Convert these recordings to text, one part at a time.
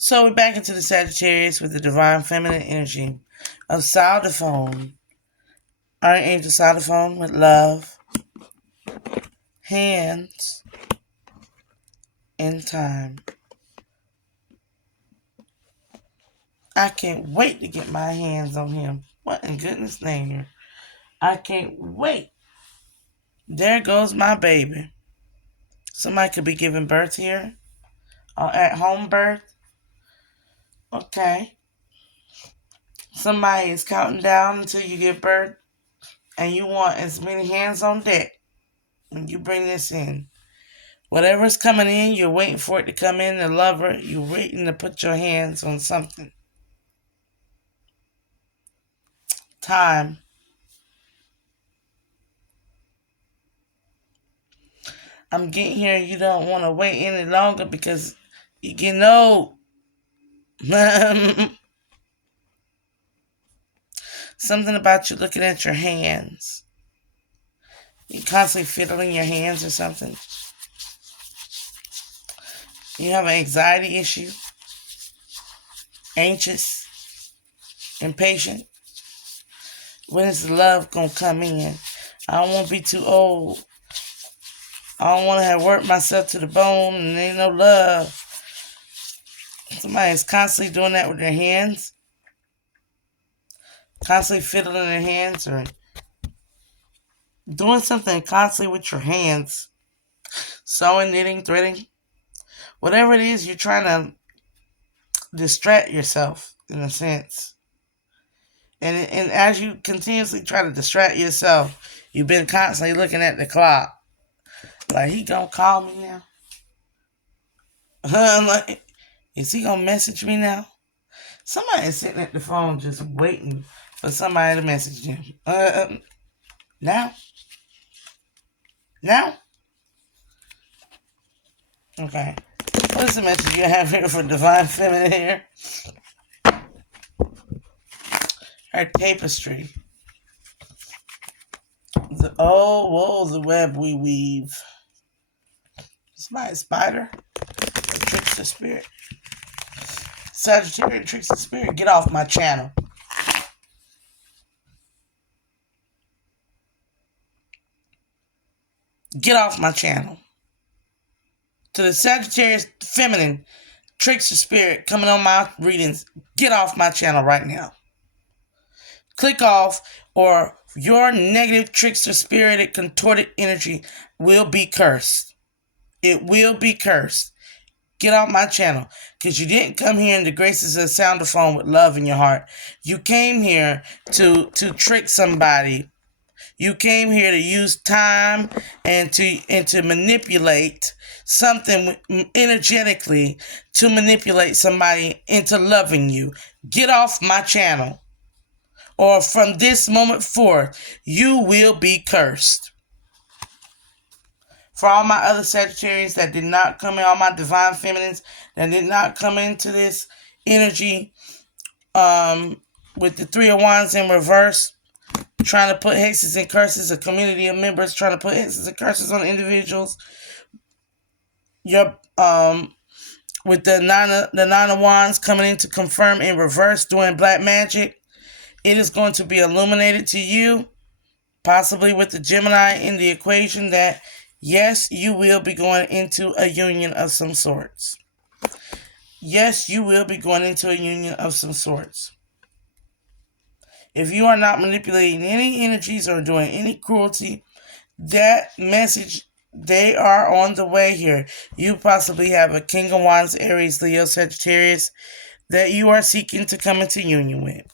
So we're back into the Sagittarius with the divine feminine energy of Saldaphone. Archangel Saldaphone with love, hands, and time. I can't wait to get my hands on him. What in goodness name? I can't wait. There goes my baby. Somebody could be giving birth here. Or at home birth. Okay. Somebody is counting down until you give birth. And you want as many hands on deck when you bring this in. Whatever's coming in, you're waiting for it to come in. The lover, you're waiting to put your hands on something. Time. I'm getting here. You don't want to wait any longer because you're getting old. Something about you looking at your hands. You constantly fiddling your hands or something. You have an anxiety issue. Anxious. Impatient. When is the love going to come in? I don't want to be too old. I don't want to have worked myself to the bone and there ain't no love. Somebody is constantly doing that with their hands. Constantly fiddling their hands or doing something constantly with your hands. Sewing, knitting, threading. Whatever it is, you're trying to distract yourself in a sense. And as you continuously try to distract yourself, you've been constantly looking at the clock. Like, he gonna call me now? Like, is he gonna message me now? Somebody is sitting at the phone just waiting for somebody to message him. Now? Now? Okay. What's the message you have here for Divine Feminine here? Her tapestry. The web we weave. Somebody's spider? Or trickster spirit? Sagittarius trickster spirit, get off my channel. Get off my channel. To the Sagittarius feminine trickster spirit coming on my readings, get off my channel right now. Click off, or your negative trickster spirited contorted energy will be cursed. It will be cursed. Get off my channel, because you didn't come here in the graces of the Soundophone with love in your heart. You came here to trick somebody. You came here to use time and to manipulate something energetically, to manipulate somebody into loving you. Get off my channel, or from this moment forth, you will be cursed. For all my other Sagittarians that did not come in, all my divine feminines that did not come into this energy with the Three of Wands in reverse, trying to put hexes and curses, a community of members trying to put hexes and curses on individuals. Your with the nine of Wands coming in to confirm in reverse, doing black magic, it is going to be illuminated to you, possibly with the Gemini in the equation, that yes, you will be going into a union of some sorts. Yes, you will be going into a union of some sorts. If you are not manipulating any energies or doing any cruelty, that message, they are on the way here. You possibly have a King of Wands, Aries, Leo, Sagittarius that you are seeking to come into union with.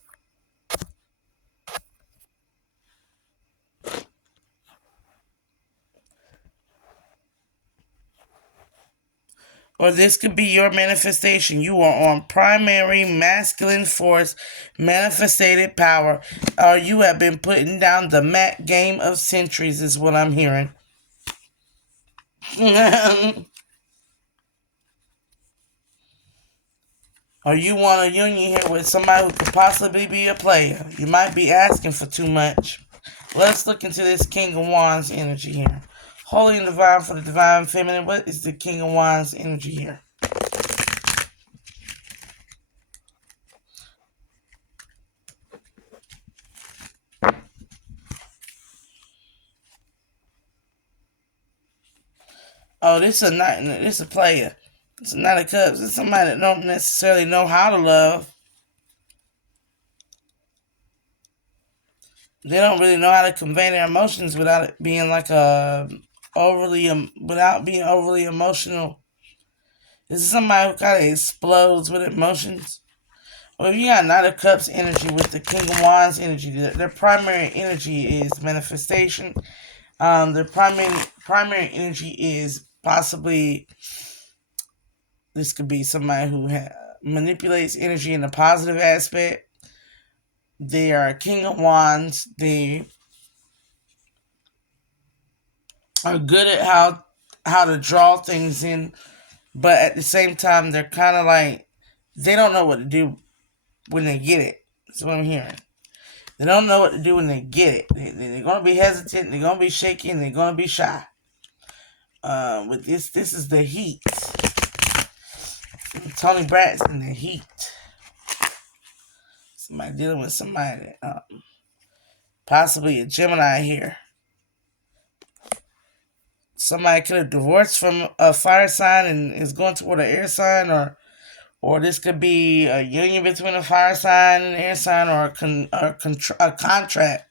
Or this could be your manifestation. You are on primary masculine force, manifested power, or you have been putting down the mat game of centuries, is what I'm hearing. Or you want a union here with somebody who could possibly be a player. You might be asking for too much. Let's look into this King of Wands energy here. Holy and divine for the divine feminine. What is the King of Wands energy here? Oh, this is a player. It's a Knight of Cups. It's somebody that don't necessarily know how to love. They don't really know how to convey their emotions without it being like without being overly emotional. This is somebody who kind of explodes with emotions. Well, if you got Knight of Cups energy with the King of Wands energy, their primary energy is manifestation. Their primary energy is possibly, this could be somebody who manipulates energy in a positive aspect. They are a King of Wands. They are good at how to draw things in, but at the same time, they're kind of like, they don't know what to do when they get it. That's what I'm hearing. They don't know what to do when they get it. They're going to be hesitant. They're going to be shaky. And they're going to be shy. With this is the heat. Tony Braxton, the heat. Somebody dealing with somebody, possibly a Gemini here. Somebody could have divorced from a fire sign and is going toward an air sign, or this could be a union between a fire sign and an air sign, or a contract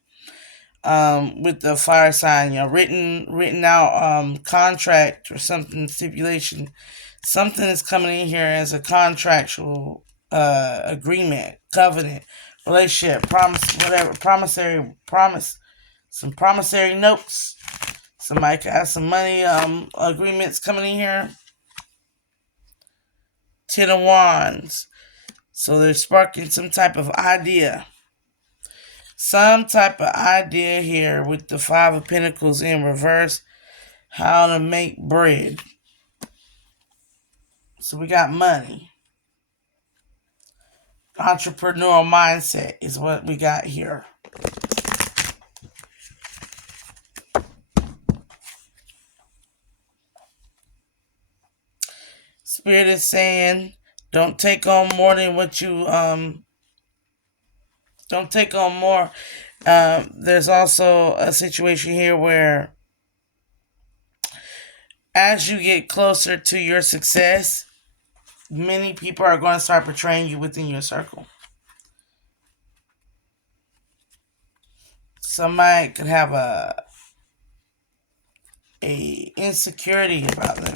with the fire sign, written out contract or something, stipulation. Something is coming in here as a contractual agreement, covenant, relationship, promise, whatever, promise, some promissory notes. Somebody could have some money agreements coming in here. 10 of Wands. So they're sparking some type of idea. Some type of idea here with the 5 of Pentacles in reverse. How to make bread. So we got money. Entrepreneurial mindset is what we got here. Spirit is saying, don't take on more than what you don't take on more. There's also a situation here where as you get closer to your success, many people are going to start portraying you within your circle. Somebody could have a insecurity about them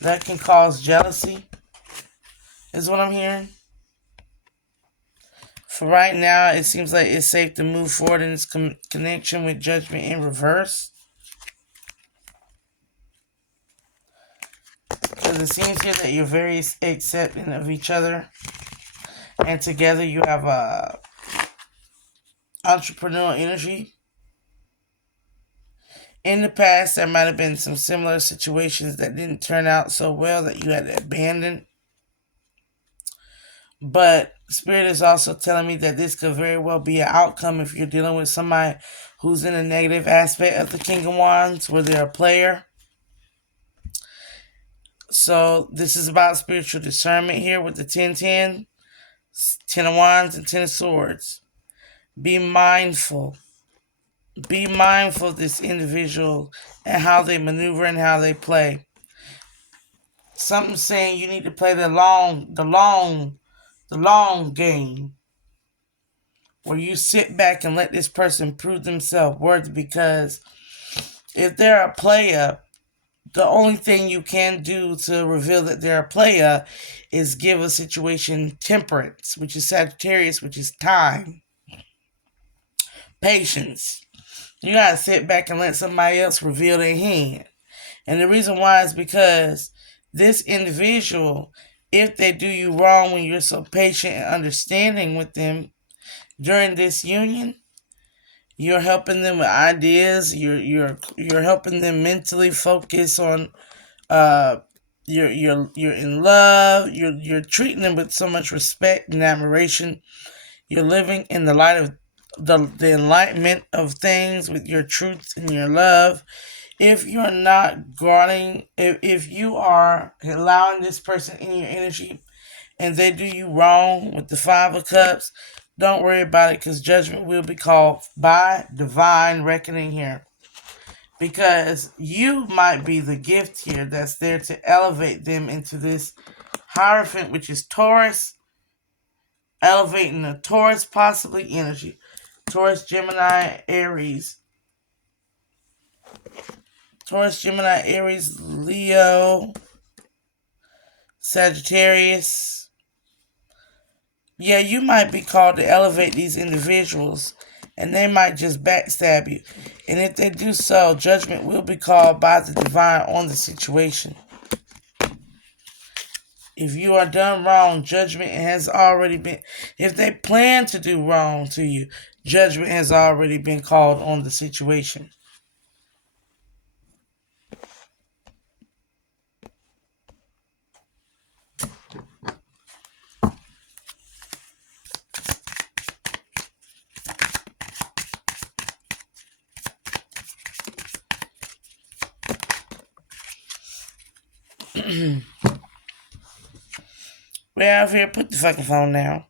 that can cause jealousy, is what I'm hearing. For right now, it seems like it's safe to move forward in this connection with Judgment in reverse. Because it seems here that you're very accepting of each other. And together you have a entrepreneurial energy. In the past, there might have been some similar situations that didn't turn out so well that you had to abandon. But Spirit is also telling me that this could very well be an outcome if you're dealing with somebody who's in a negative aspect of the King of Wands, where they're a player. So this is about spiritual discernment here with the 10-10, 10 of Wands and 10 of Swords. Be mindful. Be mindful of this individual and how they maneuver and how they play. Something saying you need to play the long game, where you sit back and let this person prove themselves worthy, because if they're a player, the only thing you can do to reveal that they're a player is give a situation temperance, which is Sagittarius, which is time, patience. You gotta sit back and let somebody else reveal their hand. And the reason why is because this individual, if they do you wrong when you're so patient and understanding with them during this union, you're helping them with ideas. You're helping them mentally focus on you're in love. You're treating them with so much respect and admiration. You're living in the light of the enlightenment of things with your truth and your love. If you're not guarding, if you are allowing this person in your energy and they do you wrong with the 5 of Cups, don't worry about it, because judgment will be called by divine reckoning here. Because you might be the gift here that's there to elevate them into this Hierophant, which is Taurus, elevating the Taurus, possibly energy. Taurus, Gemini, Aries. Taurus, Gemini, Aries, Leo, Sagittarius. Yeah, you might be called to elevate these individuals, and they might just backstab you. And if they do so, judgment will be called by the divine on the situation. If you are done wrong, judgment has already been... If they plan to do wrong to you, judgment has already been called on the situation. Way out here, put the fucking phone down.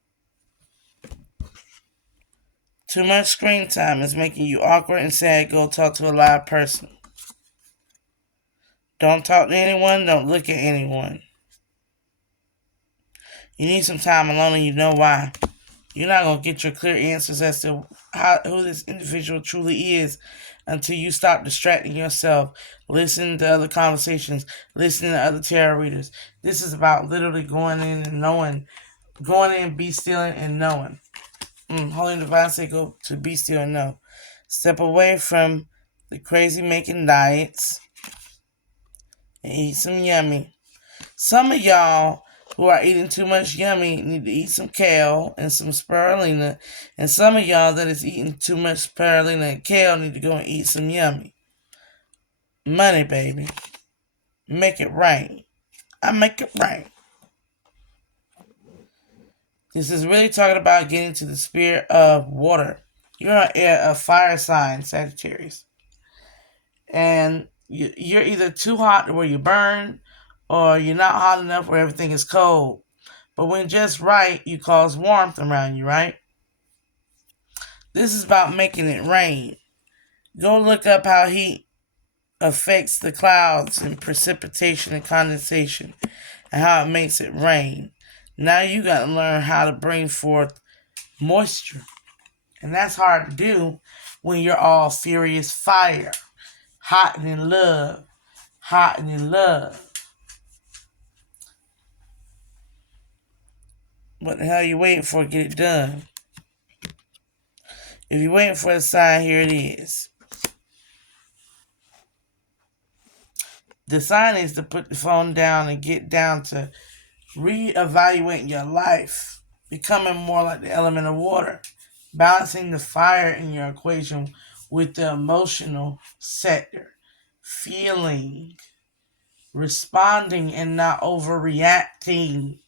Too much screen time is making you awkward and sad. Go talk to a live person. Don't talk to anyone. Don't look at anyone. You need some time alone, and you know why. You're not going to get your clear answers as to who this individual truly is until you stop distracting yourself, listening to other conversations, listening to other tarot readers. This is about literally going in and knowing. Going in, be still, and knowing. Holy and Divine say go to be still and know. Step away from the crazy making diets and eat some yummy. Some of y'all who are eating too much yummy need to eat some kale and some spirulina. And some of y'all that is eating too much spirulina and kale need to go and eat some yummy. Money, baby. Make it rain. I make it rain. This is really talking about getting to the spirit of water. You're a fire sign, Sagittarius. And you're either too hot to where you burn, or you're not hot enough where everything is cold. But when just right, you cause warmth around you, right? This is about making it rain. Go look up how heat affects the clouds and precipitation and condensation and how it makes it rain. Now you got to learn how to bring forth moisture. And that's hard to do when you're all furious fire. Hot and in love. Hot and in love. What the hell are you waiting for to get it done? If you're waiting for a sign, here it is. The sign is to put the phone down and get down to reevaluating your life. Becoming more like the element of water. Balancing the fire in your equation with the emotional sector. Feeling. Responding and not overreacting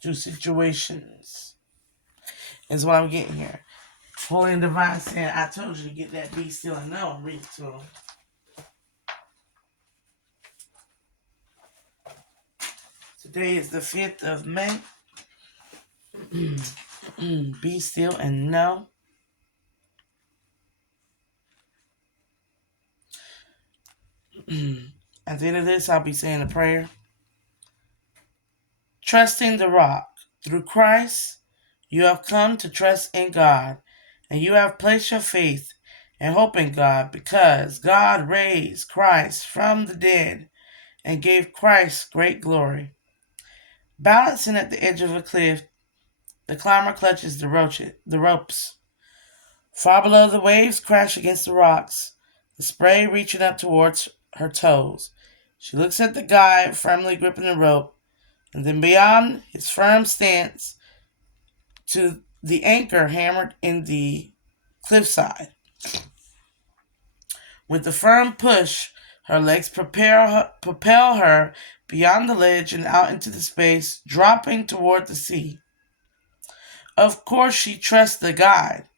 to situations is what I'm getting here. Holy and Divine saying, I told you to get that be still and know and read it to them. Today is the 5th of May. Be still and know. At the end of this, I'll be saying a prayer. Trusting the rock. Through Christ, you have come to trust in God, and you have placed your faith and hope in God because God raised Christ from the dead and gave Christ great glory. Balancing at the edge of a cliff, the climber clutches the ropes. Far below, the waves crash against the rocks, the spray reaching up towards her toes. She looks at the guide firmly gripping the rope, and then beyond his firm stance to the anchor hammered in the cliffside. With a firm push, her legs propel her beyond the ledge and out into the space, dropping toward the sea. Of course, she trusts the guide.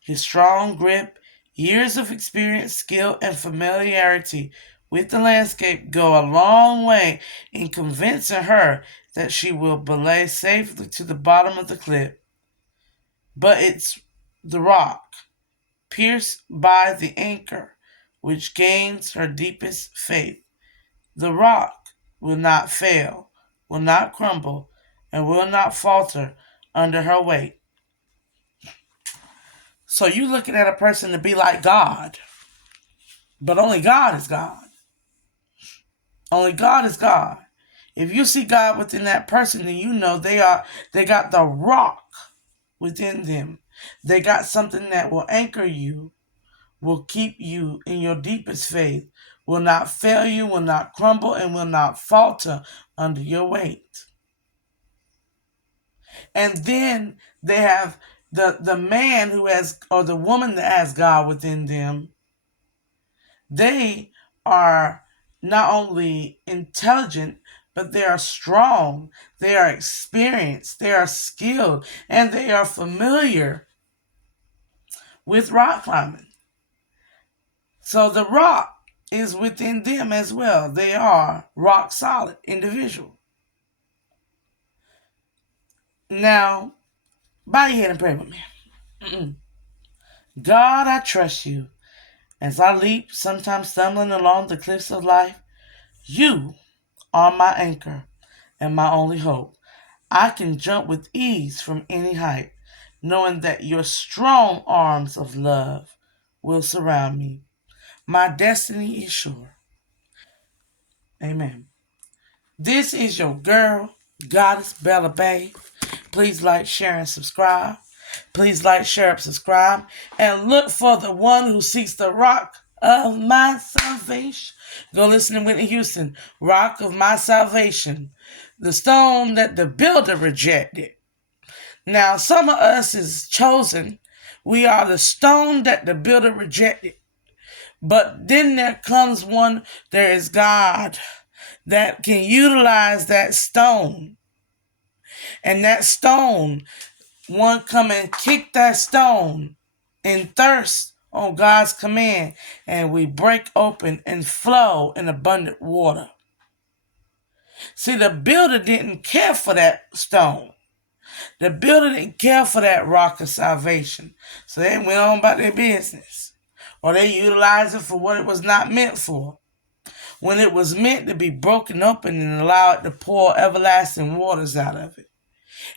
His strong grip, years of experience, skill, and familiarity with the landscape go a long way in convincing her that she will belay safely to the bottom of the cliff. But it's the rock, pierced by the anchor, which gains her deepest faith. The rock will not fail, will not crumble, and will not falter under her weight. So you looking at a person to be like God, but only God is God. Only God is God. If you see God within that person, then you know they got the rock within them. They got something that will anchor you, will keep you in your deepest faith, will not fail you, will not crumble, and will not falter under your weight. And then they have the man who has, or the woman that has God within them. They are not only intelligent, but they are strong, they are experienced, they are skilled, and they are familiar with rock climbing. So the rock is within them as well. They are rock solid individual. Now, bow your head and pray with me. God, I trust you. As I leap, sometimes stumbling along the cliffs of life, you are my anchor and my only hope. I can jump with ease from any height, knowing that your strong arms of love will surround me. My destiny is sure. Amen. This is your girl, Goddess Bella Bay. Please like, share, and subscribe. Please like, share, and subscribe. And look for the one who seeks the rock of my salvation. Go listen to Whitney Houston, Rock of My Salvation. The stone that the builder rejected. Now, some of us is chosen. We are the stone that the builder rejected. But then there comes one, there is God that can utilize that stone. And that stone, one come and kick that stone in thirst on God's command, and we break open and flow in abundant water. See, the builder didn't care for that stone. The builder didn't care for that rock of salvation. So they went on about their business. Or they utilized it for what it was not meant for. When it was meant to be broken open and allow it to pour everlasting waters out of it.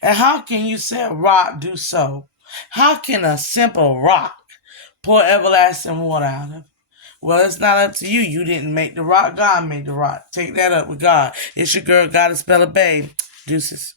And how can you say a rock do so? How can a simple rock pour everlasting water out of it? Well, it's not up to you. You didn't make the rock. God made the rock. Take that up with God. It's your girl, Goddess Bella Babe. Deuces.